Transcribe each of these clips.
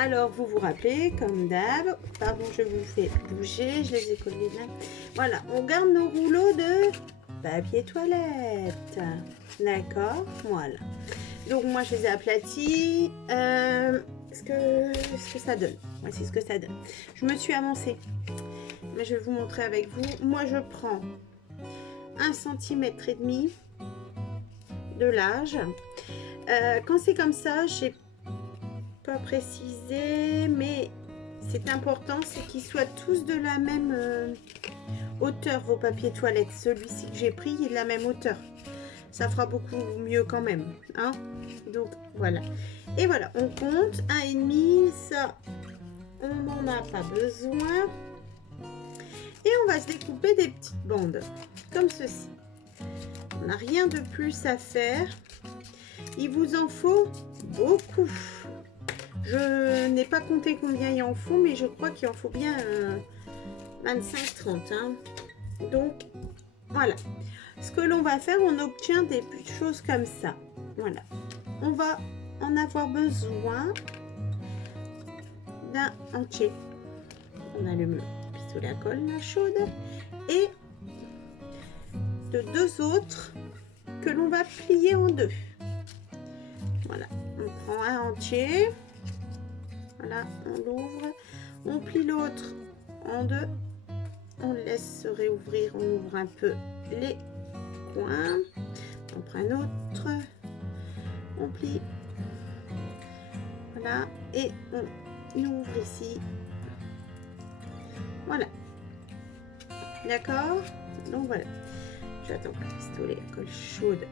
Alors, vous vous rappelez, comme d'hab, pardon, je vous fais bouger, je les ai collés là. Voilà, on garde nos rouleaux de papier toilette. D'accord, voilà. Donc, moi, je les ai aplatis. Ce que ça donne. Voici ce que ça donne. Je me suis avancée. Mais je vais vous montrer avec vous. Moi, je prends 1,5 cm de large. Quand c'est comme ça, j'ai pas précisé, mais c'est important, c'est qu'ils soient tous de la même hauteur, vos papiers toilettes. Celui-ci que j'ai pris, il est de la même hauteur. Ça fera beaucoup mieux quand même, hein. Donc voilà. Et voilà, on compte 1,5, ça, on n'en a pas besoin. Et on va se découper des petites bandes, comme ceci. On n'a rien de plus à faire. Il vous en faut beaucoup. Je n'ai pas compté combien il en faut, mais je crois qu'il en faut bien 25-30. Hein. Donc, voilà. Ce que l'on va faire, on obtient des choses comme ça. Voilà. On va en avoir besoin d'un entier. On allume le pistolet à colle, la chaude. Et de deux autres que l'on va plier en deux. Voilà. On prend un entier. Voilà, on l'ouvre, on plie l'autre en deux, on laisse se réouvrir, on ouvre un peu les coins, on prend un autre, on plie, voilà, et on ouvre ici, voilà, d'accord, donc voilà, j'attends que le pistolet à colle chaude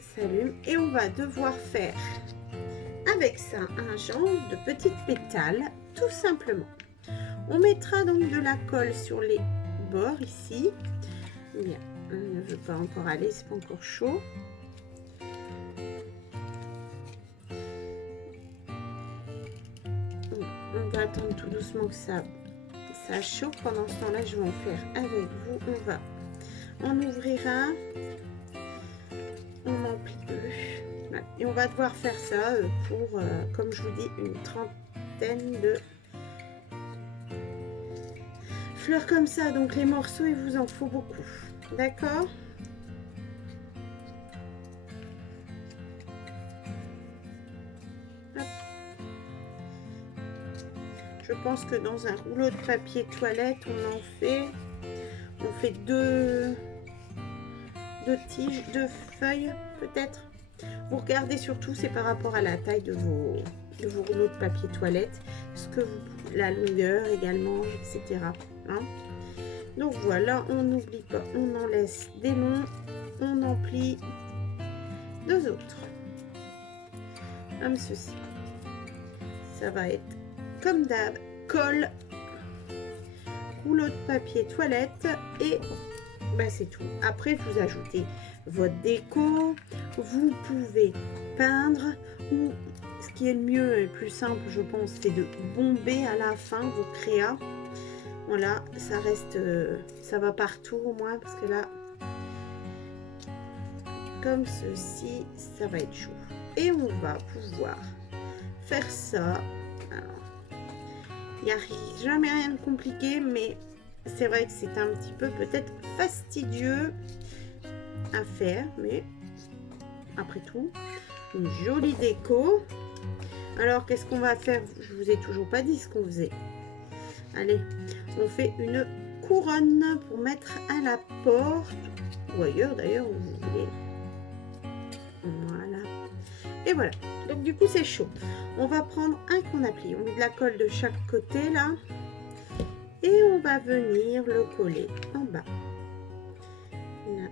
s'allume, et on va devoir faire avec ça un genre de petites pétales, tout simplement. On mettra donc de la colle sur les bords ici. Bien, on ne veut pas encore aller, c'est pas encore chaud. On va attendre tout doucement que ça chauffe. Pendant ce temps-là, je vais en faire avec vous. On va en ouvrir un. On en plie deux. Voilà. Et on va devoir faire ça pour, comme je vous dis, une trentaine de fleurs comme ça. Donc les morceaux, il vous en faut beaucoup. D'accord? Je pense que dans un rouleau de papier toilette, on fait deux tiges, deux feuilles peut-être. Vous regardez surtout, c'est par rapport à la taille de vos rouleaux de papier toilette, la longueur également, etc. Hein. Donc voilà, on n'oublie pas, on en laisse des longs, on en plie deux autres, comme ceci. Ça va être comme d'hab, colle, rouleau de papier toilette et ben c'est tout. Après, vous ajoutez votre déco, vous pouvez peindre ou ce qui est le mieux et le plus simple, je pense, c'est de bomber à la fin vos créas. Voilà, ça reste, ça va partout au moins parce que là, comme ceci, ça va être chaud. Et on va pouvoir faire ça. Il n'y a jamais rien de compliqué, mais c'est vrai que c'est un petit peu peut-être fastidieux à faire, mais après tout, une jolie déco. Alors, qu'est-ce qu'on va faire? Je vous ai toujours pas dit ce qu'on faisait. Allez, on fait une couronne pour mettre à la porte ou ailleurs d'ailleurs où vous voulez. Voilà. Et voilà. Donc du coup, c'est chaud. On va prendre un qu'on a plié. On met de la colle de chaque côté là. Et on va venir le coller en bas. Là.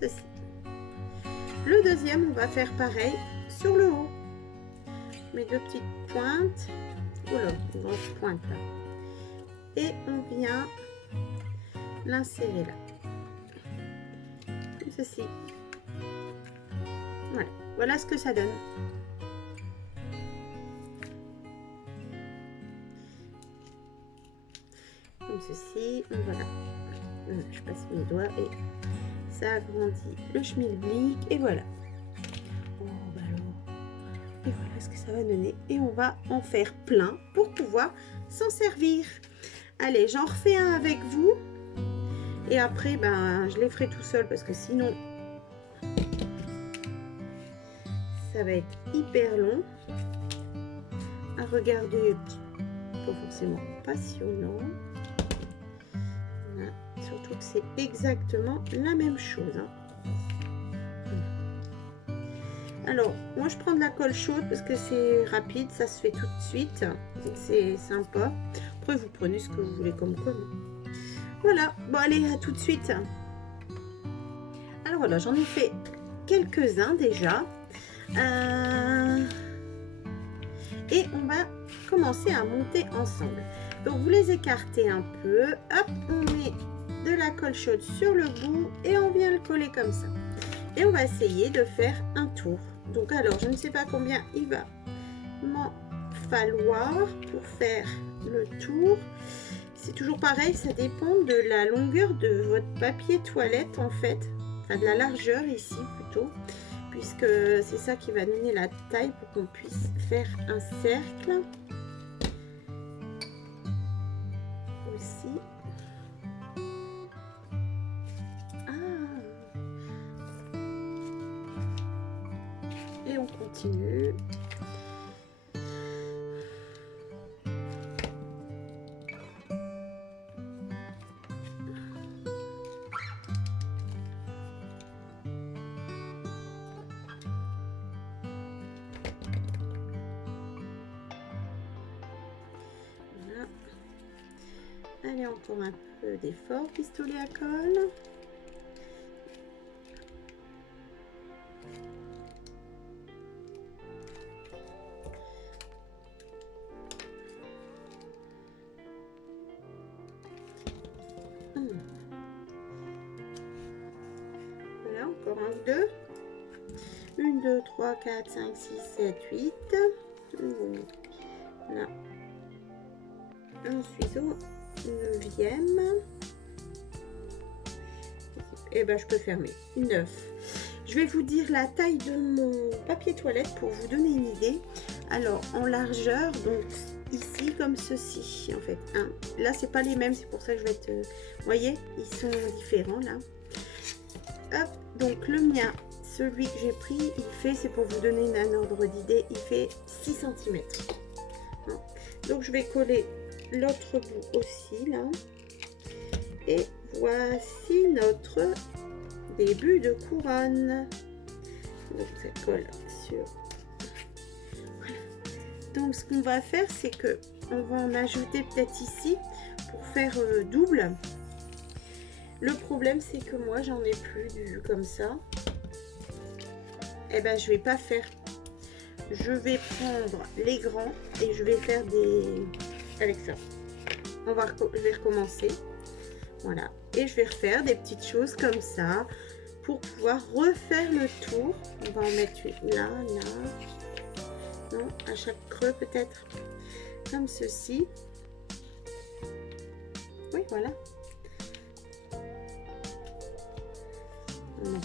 Ceci. Le deuxième, on va faire pareil sur le haut. Mes deux petites pointes. Voilà, une grosse pointe là. Et on vient l'insérer là. Comme ceci. Voilà. Voilà ce que ça donne. Comme ceci. Voilà. Je passe mes doigts et ça agrandit le schmilblick. Et voilà. Oh, bah alors. Et voilà ce que ça va donner. Et on va en faire plein pour pouvoir s'en servir. Allez, j'en refais un avec vous. Et après, ben, je les ferai tout seul parce que sinon, ça va être hyper long à regarder. Pas forcément passionnant. Voilà. Surtout que c'est exactement la même chose. Hein. Alors, moi je prends de la colle chaude parce que c'est rapide, ça se fait tout de suite. C'est sympa. Après, vous prenez ce que vous voulez comme colle. Voilà, bon allez, à tout de suite. Alors voilà, j'en ai fait quelques-uns déjà. Et on va commencer à monter ensemble. Donc vous les écartez un peu. Hop, on met de la colle chaude sur le bout et on vient le coller comme ça. Et on va essayer de faire un tour. Donc alors, je ne sais pas combien il va m'en falloir pour faire le tour. C'est toujours pareil, ça dépend de la longueur de votre papier toilette en fait. Enfin, de la largeur ici plutôt. Puisque c'est ça qui va donner la taille pour qu'on puisse faire un cercle. Aussi. Et on continue. Voilà. Allez, encore un peu d'effort, pistolet à colle. Voilà, encore un ou deux. 1, 2, 3, 4, 5, 6, 7, 8. Là. Je suis au 9e. Et ben je peux fermer. 9. Je vais vous dire la taille de mon papier toilette pour vous donner une idée. Alors en largeur, donc ici comme ceci en fait. Hein. Là c'est pas les mêmes, c'est pour ça que je vais être... Vous voyez, ils sont différents là. Hop, donc le mien, celui que j'ai pris, il fait, c'est pour vous donner un ordre d'idée, il fait 6 cm. Hein. Donc je vais coller l'autre bout aussi là. Et voici notre début de couronne. Donc ça colle sur... Voilà. Donc ce qu'on va faire, c'est que on va en ajouter peut-être ici pour faire double. Le problème, c'est que moi, j'en ai plus du comme ça. Et ben, je vais pas faire. Je vais prendre les grands et je vais faire des avec ça. Je vais recommencer. Voilà. Et je vais refaire des petites choses comme ça pour pouvoir refaire le tour. On va en mettre là, là. Non, à chaque creux peut-être. Comme ceci. Oui, voilà. On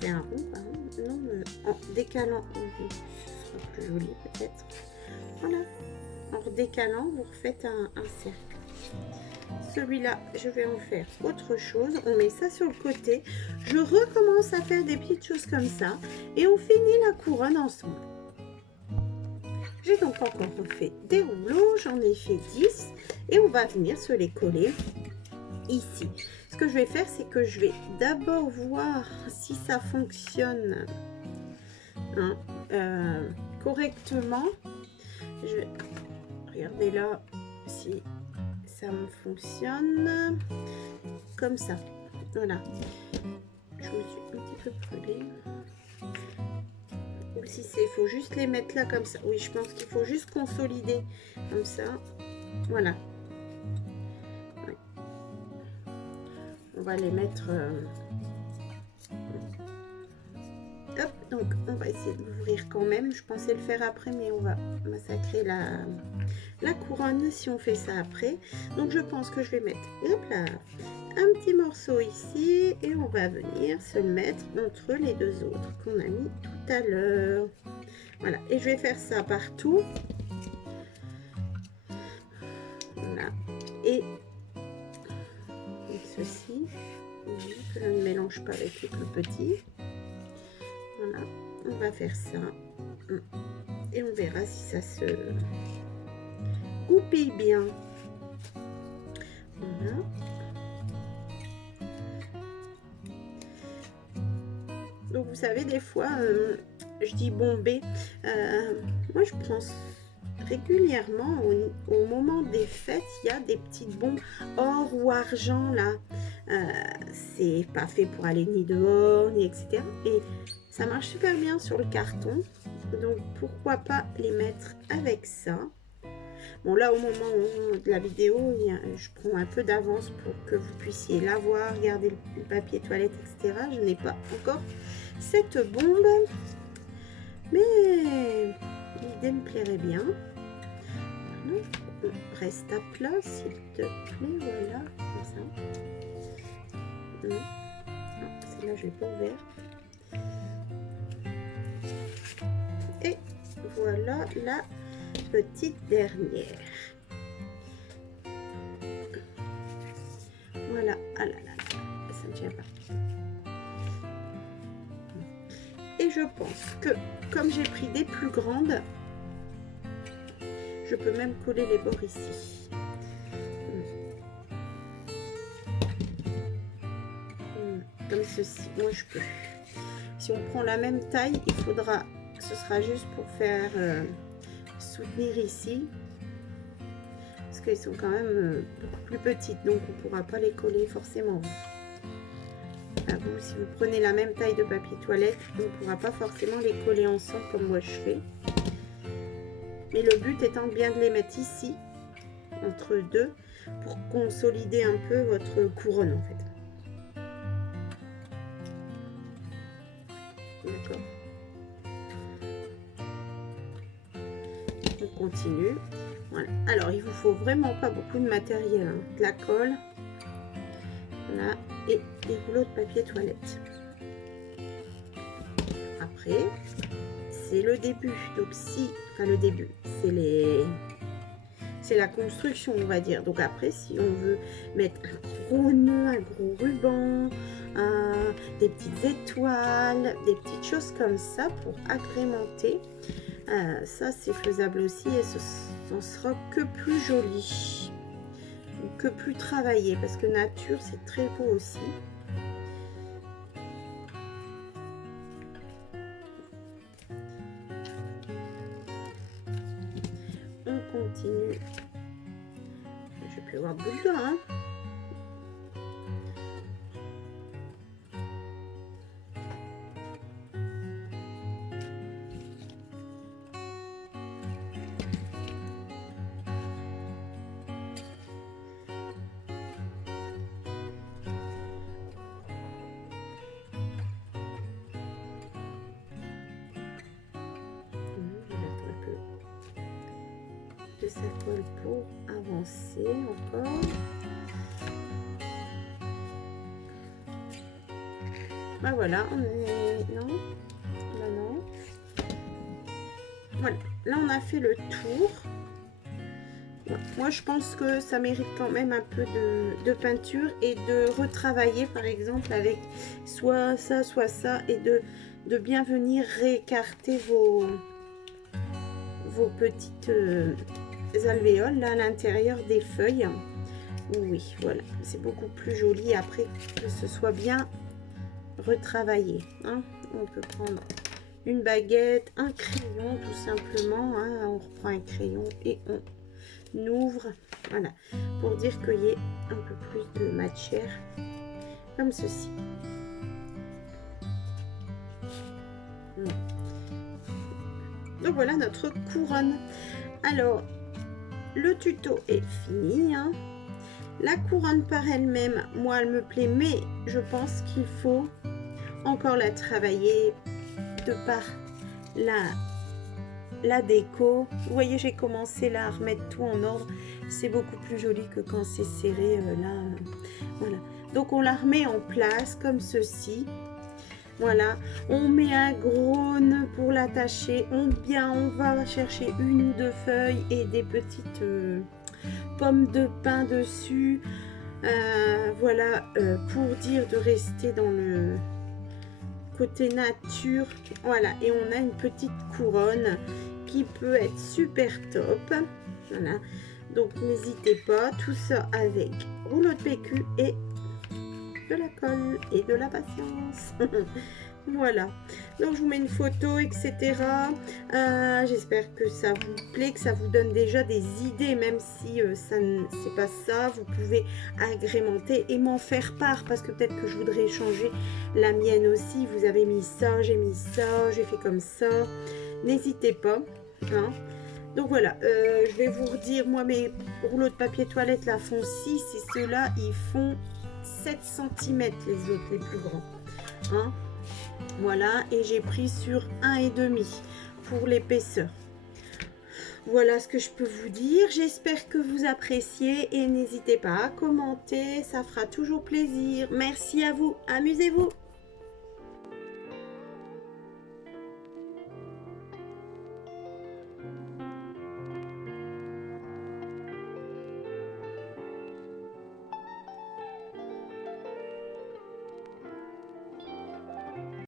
fait un rond, non, en décalant, ce sera plus joli peut-être. Voilà, en redécalant, vous refaites un cercle. Celui-là, je vais en faire autre chose. On met ça sur le côté. Je recommence à faire des petites choses comme ça et on finit la couronne ensemble. J'ai donc encore refait des rouleaux, j'en ai fait 10 et on va venir se les coller ici. Ce que je vais faire, c'est que je vais d'abord voir si ça fonctionne hein, correctement. Je vais regarder là si ça me fonctionne comme ça. Voilà. Je me suis un petit peu brûlée. Ou si c'est, il faut juste les mettre là comme ça. Oui, je pense qu'il faut juste consolider comme ça. Voilà. On va les mettre hop, donc on va essayer de l'ouvrir quand même. Je pensais le faire après, mais on va massacrer la couronne si on fait ça après. Donc je pense que je vais mettre hop là, un petit morceau ici et on va venir se le mettre entre les deux autres qu'on a mis tout à l'heure. Voilà, et je vais faire ça partout. Voilà, et avec ceci, que je ne mélange pas avec les plus petits. Voilà, on va faire ça. Et on verra si ça se goupille bien. Voilà. Donc vous savez, des fois, je dis bomber. Moi, je pense régulièrement au moment des fêtes, il y a des petites bombes or ou argent là. C'est pas fait pour aller ni dehors, ni etc. Et ça marche super bien sur le carton. Donc pourquoi pas les mettre avec ça. Bon, là, au moment de la vidéo, je prends un peu d'avance pour que vous puissiez la voir, regarder le papier toilette, etc. Je n'ai pas encore cette bombe, mais l'idée me plairait bien. Voilà. On reste à plat, s'il te plaît. Voilà, comme ça. Non, celle-là, je l'ai pas ouverte. Et voilà la petite dernière. Voilà, ah là là, ça ne tient pas. Et je pense que comme j'ai pris des plus grandes, je peux même coller les bords ici. Comme ceci, moi je peux. Si on prend la même taille, il faudra, ce sera juste pour faire soutenir ici, parce qu'elles sont quand même beaucoup plus petites, donc on ne pourra pas les coller forcément. À vous, si vous prenez la même taille de papier toilette, on ne pourra pas forcément les coller ensemble comme moi je fais. Mais le but étant bien de les mettre ici, entre deux, pour consolider un peu votre couronne en fait. D'accord. On continue. Voilà. Alors, il vous faut vraiment pas beaucoup de matériel. Hein. De la colle. Voilà. Et des rouleaux de papier toilette. Après, c'est le début. Donc, si... Enfin, le début. C'est la construction, on va dire. Donc, après, si on veut mettre un gros nœud, un gros ruban... des petites étoiles, des petites choses comme ça pour agrémenter. Ça c'est faisable aussi et ce sera que plus joli, que plus travaillé parce que nature c'est très beau aussi. On continue. Je vais plus avoir de boule d'eau, hein. De sa colle pour avancer encore. Ben voilà, on est... Non, là non. Voilà, là on a fait le tour. Moi je pense que ça mérite quand même un peu de peinture et de retravailler par exemple avec soit ça et de bien venir réécarter vos petites alvéoles là à l'intérieur des feuilles. Oui, voilà, c'est beaucoup plus joli après que ce soit bien retravaillé, hein. On peut prendre une baguette, un crayon tout simplement, hein. On reprend un crayon et on ouvre, voilà, pour dire qu'il y ait un peu plus de matière comme ceci. Donc voilà notre couronne. Alors le tuto est fini, hein. La couronne par elle-même, moi elle me plaît, mais je pense qu'il faut encore la travailler de par la déco. Vous voyez, j'ai commencé là à remettre tout en ordre. C'est beaucoup plus joli que quand c'est serré là. Voilà. Donc on la remet en place comme ceci. Voilà, on met un gros nœud pour l'attacher. On va chercher une ou deux feuilles et des petites pommes de pin dessus. Voilà, pour dire de rester dans le côté nature. Voilà, et on a une petite couronne qui peut être super top. Voilà, donc n'hésitez pas, tout ça avec rouleau de PQ et de la colle et de la patience. Voilà, donc je vous mets une photo, etc. J'espère que ça vous plaît, que ça vous donne déjà des idées, même si c'est pas ça, vous pouvez agrémenter et m'en faire part, parce que peut-être que je voudrais changer la mienne aussi. Vous avez mis ça, j'ai mis ça, j'ai fait comme ça, n'hésitez pas, hein. Donc voilà, je vais vous redire, moi mes rouleaux de papier toilette là font 6 et ceux-là ils font 7 cm, les autres, les plus grands, hein. Voilà, et j'ai pris sur 1,5 pour l'épaisseur. Voilà ce que je peux vous dire. J'espère que vous appréciez et n'hésitez pas à commenter, ça fera toujours plaisir. Merci à vous, amusez-vous.